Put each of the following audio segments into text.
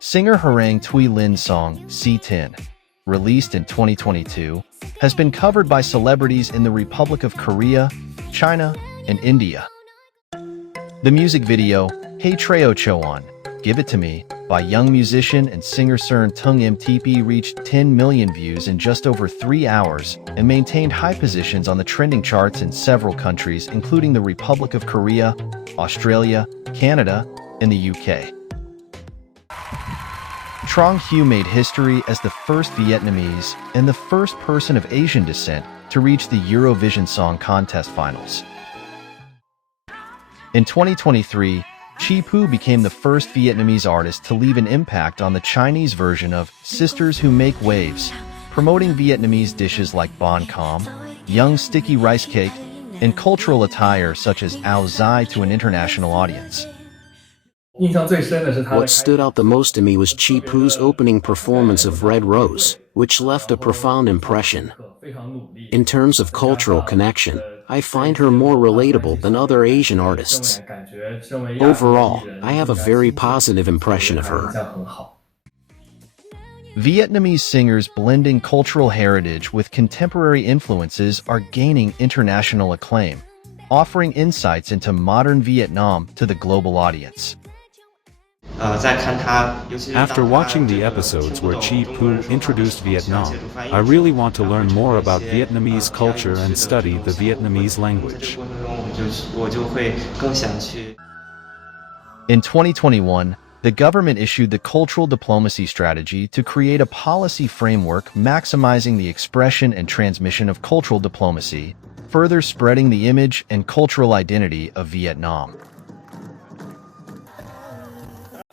Singer Harang Thuy Lin's song C10, released in 2022, has been covered by celebrities in the Republic of Korea, China, and India. The music video, Hey Treo Choan, Give It To Me, by young musician and singer Sern Tung MTP reached 10 million views in just over 3 hours and maintained high positions on the trending charts in several countries including the Republic of Korea, Australia, Canada, and the UK. Trong Hu made history as the first Vietnamese and the first person of Asian descent to reach the Eurovision Song Contest finals. In 2023, Chi Pu became the first Vietnamese artist to leave an impact on the Chinese version of Sisters Who Make Waves, promoting Vietnamese dishes like banh cam, young sticky rice cake, and cultural attire such as ao dai to an international audience. What stood out the most to me was Chi Pu's opening performance of Red Rose, which left a profound impression. In terms of cultural connection, I find her more relatable than other Asian artists. Overall, I have a very positive impression of her. Vietnamese singers blending cultural heritage with contemporary influences are gaining international acclaim, offering insights into modern Vietnam to the global audience. After watching the episodes where Chi Pu introduced Vietnam, I really want to learn more about Vietnamese culture and study the Vietnamese language. In 2021, the government issued the Cultural Diplomacy Strategy to create a policy framework maximizing the expression and transmission of cultural diplomacy, further spreading the image and cultural identity of Vietnam.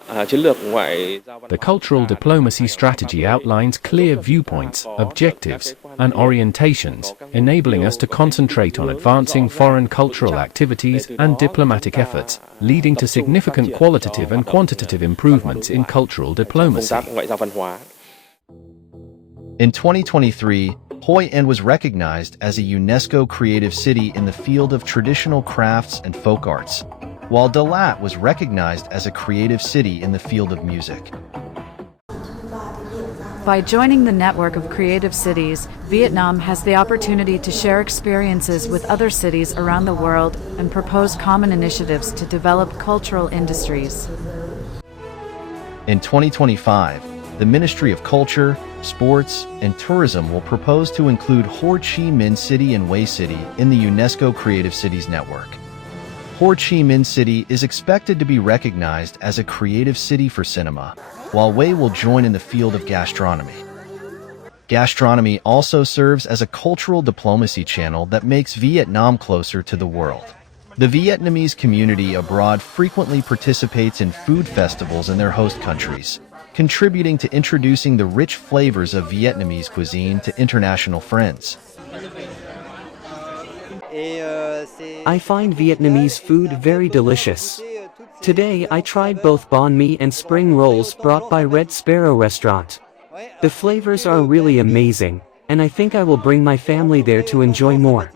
The cultural diplomacy strategy outlines clear viewpoints, objectives, and orientations, enabling us to concentrate on advancing foreign cultural activities and diplomatic efforts, leading to significant qualitative and quantitative improvements in cultural diplomacy. In 2023, Hoi An was recognized as a UNESCO Creative City in the field of traditional crafts and folk arts, while Dalat was recognized as a creative city in the field of music. By joining the network of creative cities, Vietnam has the opportunity to share experiences with other cities around the world and propose common initiatives to develop cultural industries. In 2025, the Ministry of Culture, Sports, and Tourism will propose to include Ho Chi Minh City and Hue City in the UNESCO Creative Cities Network. Ho Chi Minh City is expected to be recognized as a creative city for cinema, while Hue will join in the field of gastronomy. Gastronomy also serves as a cultural diplomacy channel that makes Vietnam closer to the world. The Vietnamese community abroad frequently participates in food festivals in their host countries, contributing to introducing the rich flavors of Vietnamese cuisine to international friends. I find Vietnamese food very delicious. Today I tried both banh mi and spring rolls brought by Red Sparrow Restaurant. The flavors are really amazing, and I think I will bring my family there to enjoy more.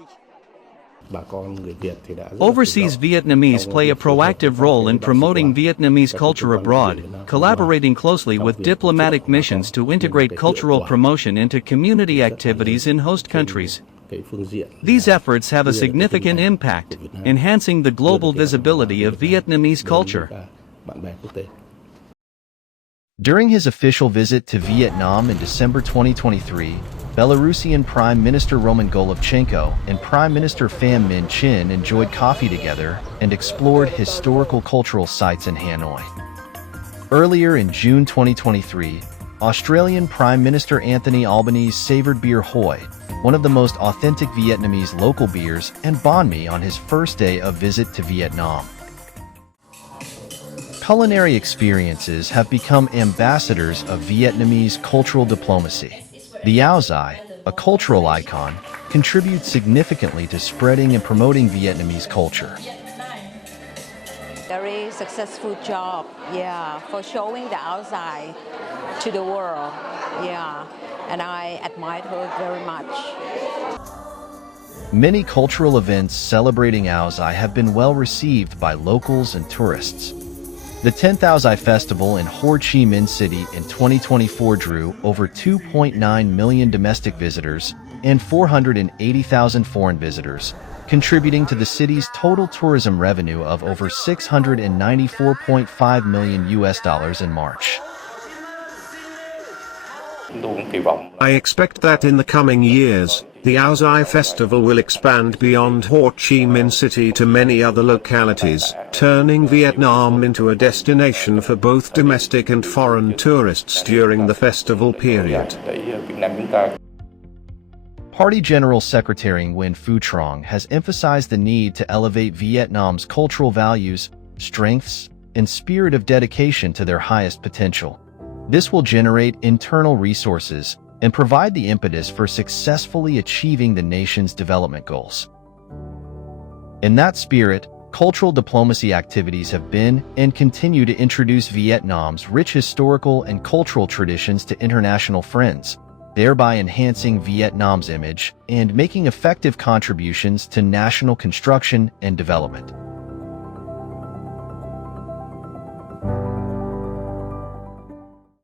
Overseas Vietnamese play a proactive role in promoting Vietnamese culture abroad, collaborating closely with diplomatic missions to integrate cultural promotion into community activities in host countries. These efforts have a significant impact, enhancing the global visibility of Vietnamese culture. During his official visit to Vietnam in December 2023, Belarusian Prime Minister Roman Golovchenko and Prime Minister Pham Minh Chinh enjoyed coffee together and explored historical cultural sites in Hanoi. Earlier in June 2023, Australian Prime Minister Anthony Albanese savored beer Hoi, one of the most authentic Vietnamese local beers, and banh mi on his first day of visit to Vietnam. Culinary experiences have become ambassadors of Vietnamese cultural diplomacy. The ao dai, a cultural icon, contributes significantly to spreading and promoting Vietnamese culture. Very successful job, for showing the ao dai to the world, and I admire her very much. Many cultural events celebrating ao dai have been well received by locals and tourists. The 10th Ao Dai Festival in Ho Chi Minh City in 2024 drew over 2.9 million domestic visitors and 480,000 foreign visitors, contributing to the city's total tourism revenue of over $694.5 million in March. I expect that in the coming years, the Ao Dai Festival will expand beyond Ho Chi Minh City to many other localities, turning Vietnam into a destination for both domestic and foreign tourists during the festival period. Party General Secretary Nguyen Phu Trong has emphasized the need to elevate Vietnam's cultural values, strengths, and spirit of dedication to their highest potential. This will generate internal resources and provide the impetus for successfully achieving the nation's development goals. In that spirit, cultural diplomacy activities have been and continue to introduce Vietnam's rich historical and cultural traditions to international friends, thereby enhancing Vietnam's image and making effective contributions to national construction and development.